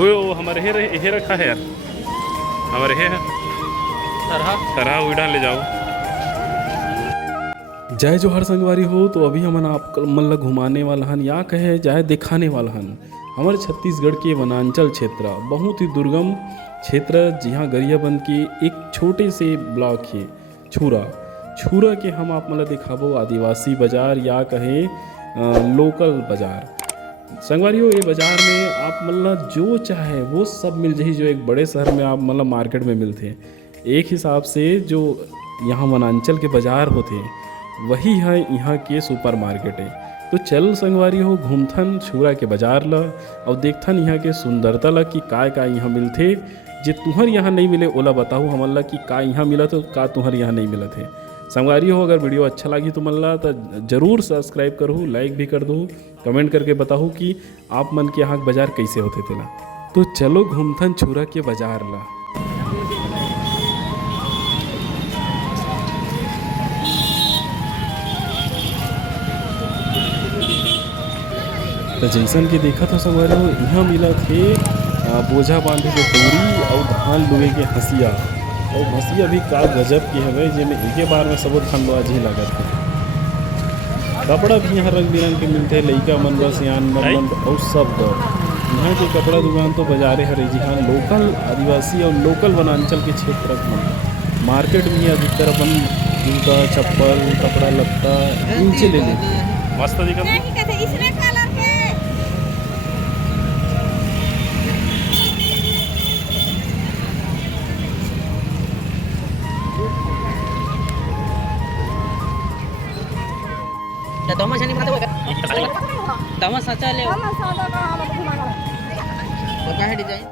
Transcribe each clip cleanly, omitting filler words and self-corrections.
वो हमारे हे रखा है यार, हमारे हे तरह उड़ा ले जाओ। जय जोहर संगवारी हो। तो अभी हमन आप मतलब घुमाने वाला हन या कहे जाए दिखाने वाला हन हमारे छत्तीसगढ़ के वनांचल क्षेत्र, बहुत ही दुर्गम क्षेत्र, जहाँ गरियाबंद के एक छोटे से ब्लॉक है छूरा के हम आप मतलब दिखाबो आदिवासी बाजार या कहें लोकल बाजार। संगवारी हो, ये बाजार में आप मतलब जो चाहे वो सब मिल जाए, जो एक बड़े शहर में आप मतलब मार्केट में मिलते हैं। एक हिसाब से जो यहाँ वनांचल के बाजार होते हैं वही है यहाँ के सुपर मार्केट है। तो चल संगवारी हो, घूमथन छूरा के बाजार ला और देखथन यहाँ के सुंदरता ला कि का यहाँ मिलते, जे तुहर यहाँ नहीं मिले ओला बताऊ हमन ला कि का यहाँ मिला तो का तुहर यहाँ नहीं मिलत है। संगवारी हो, अगर वीडियो अच्छा लगी तो मन ला तो जरूर सब्सक्राइब करूँ, लाइक भी कर दूँ, कमेंट करके बताऊँ कि आप मन के यहाँ बाजार कैसे होते थे ला। तो चलो घूमथन छूरा के बाजार ला। तो जैसन के देखा तो संगवारी हो, यहाँ मिला थे बोझा बांधे के डोरी और धान लुए के हंसिया और भसिया भी का गजब की हवे, जिसमें एक बार में सबो धान लुआ जी लागत है। कपड़ा भी यहाँ रंग बिरंग के मिलते हैं, लइका मन बर सियान मन और सब दौर। यहाँ के कपड़ा दुकान तो बाजारे हरे जहाँ लोकल आदिवासी और लोकल वनांचल के क्षेत्र में मार्केट भी है। अधिकतर अपन जूता चप्पल कपड़ा लत्ता इनसे ले लेते हैं। मस्त दिखा तमाशा नहीं मानते तमाशा चले और का है डिजाइन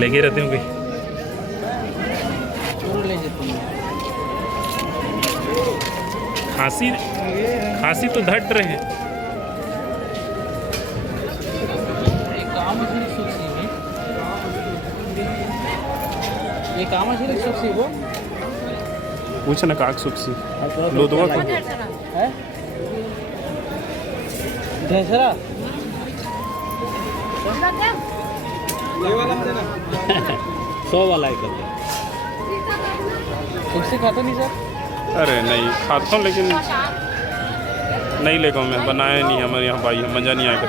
लगे रहते होंगे। खांसी तो धट रहे हैं। ये काम है सुखसी वो पूछ ना काक सुखसी लो दो को है ढेसरा ये वाला मुझे ना 100 वाला है करते सुखसी खाता नहीं सर? अरे नहीं खाता हूँ, लेकिन नहीं लेगा मैं, बनाया नहीं हमारे यहाँ भाई, मज़ा नहीं आएगा।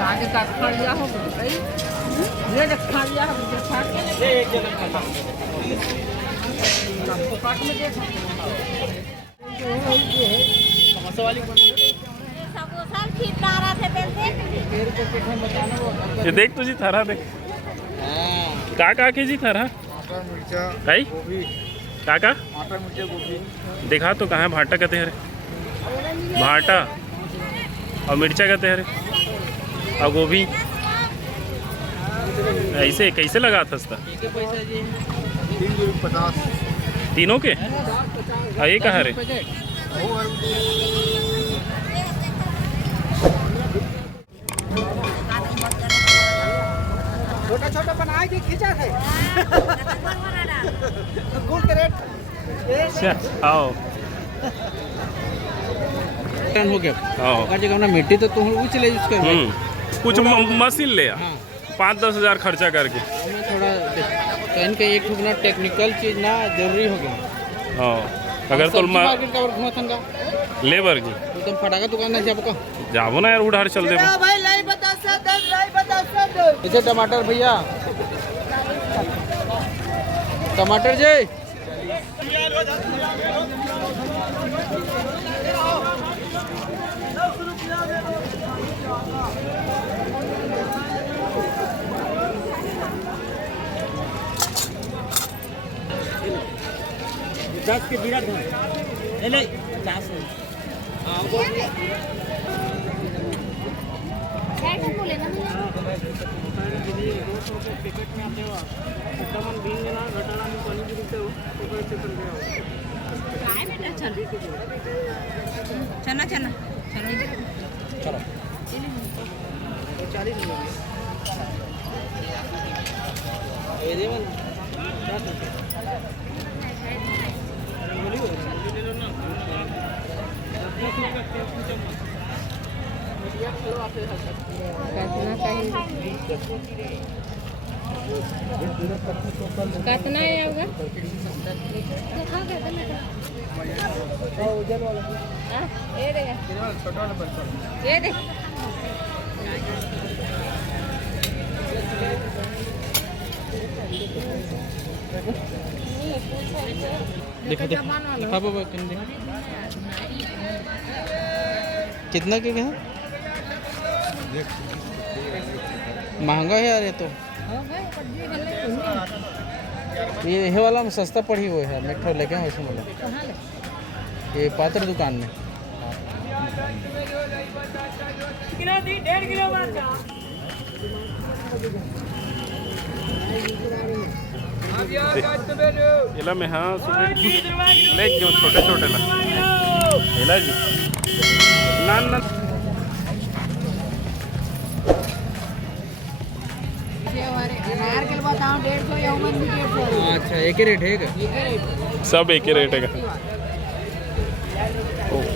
आगे का खा लिया हो भाई, ये देख खा लिया हो, ये खा के ये एक जगह खाता तो काट में देख समोसा वाली समोसा खींचता रहा थे पहले। ये देख तुझी थारा देख का के जी थारा मटर मिर्चा भाई गोभी का मटर मिर्चा गोभी देखा तो कहाँ भाटा कहते हैं रे, भाटा और मिर्चा कहते हैं रे और गोभी ऐसे कैसे लगा था इसका 350 तीनों के। ये कहाँ रे छोटा छोटा बनाए के खींचा है गोल के रेट आओ टन हो गया। आओ का जगह ना मिट्टी तो तुम उछ ले उसके कुछ मशीन ले 5-10 हज़ार खर्चा करके थोड़ा कहीं के एक ठुकना टेक्निकल चीज ना जरूरी हो गया। हाँ अगर तो मार्केट का घुमा थंगा लेबर की एकदम फटाका दुकान ना जाबो का जाबो ना यार, उधार चल दे भाई लाई बता सब इसे टमाटर भैया टमाटर जी 10 के बिना धन ले ले 50 चना चना चलो कितना है होगा ये दे ये दे दिखा दे दिखा बाबा कितना के है महंगा है यार ये तो ये वाला में सस्ता पड़ी हुई है मेट्रो लेके हैं वैसे मतलब ये पात्र दुकान में ఇలా में हाँ ले क्यों छोटे छोटे ला ఇలా जी ना ना अच्छा एक ही रेट है क्या सब एक ही रेट है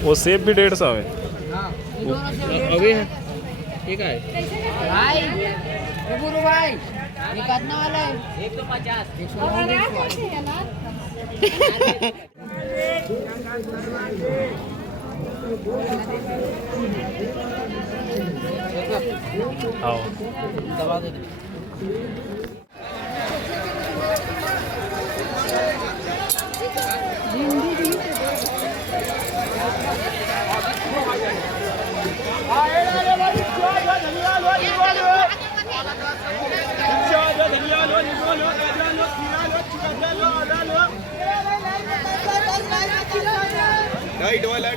वो सेब भी 150 है अभी है ठीक है भाई गुरु भाई ये कितना वाला है 150 आओ दबा दे लाइट वाला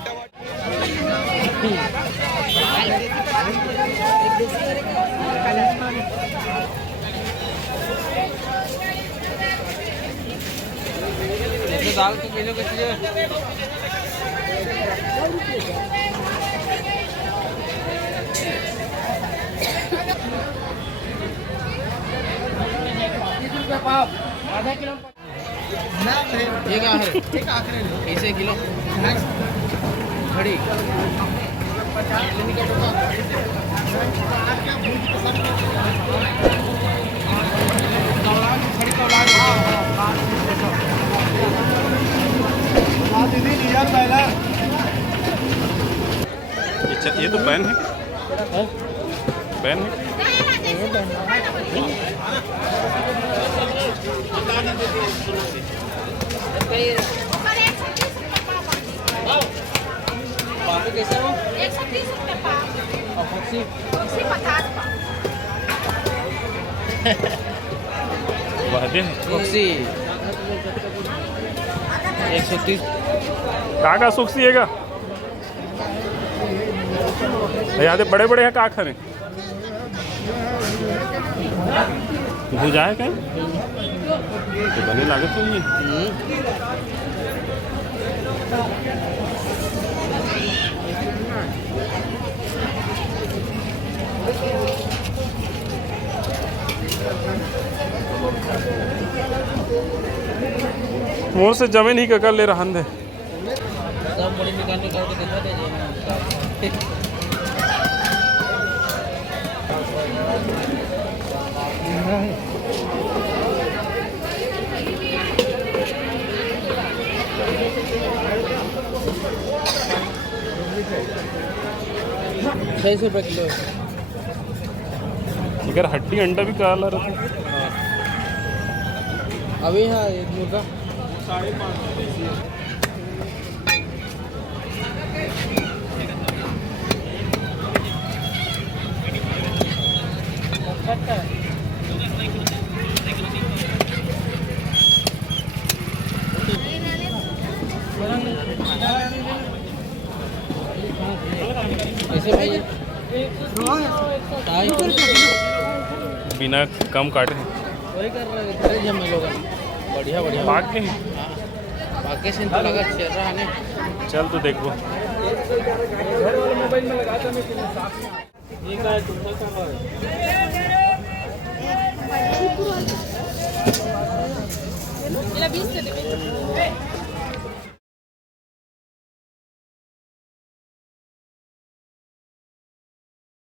दाल तो किलो कैसे आधा किलो ये कहाँ है कैसे किलो खड़ी ये तो पैन है पैन है बापू कैसे हो 130 रुपये पाव और फक्सी 50 पाव वादे फक्सी 130 का सुखसिएगा याद बड़े बड़े हैं का खरे भुजा है क्या तो बने लागत नहीं है मोर से जमीन ही ककर ले रहा है सब बड़ी निकालने का दिखा दीजिए ₹600 किलो इधर हड्डी अंडा भी काला रहता है अभी है एक मुर्गा बिना कम काटे वही कर रहे थे हम लोग बढ़िया बढ़िया भाग के बाकी से तो लगा चल रहा है चल तो देखो मोबाइल में लगाता मैं ये का मेरा 20 से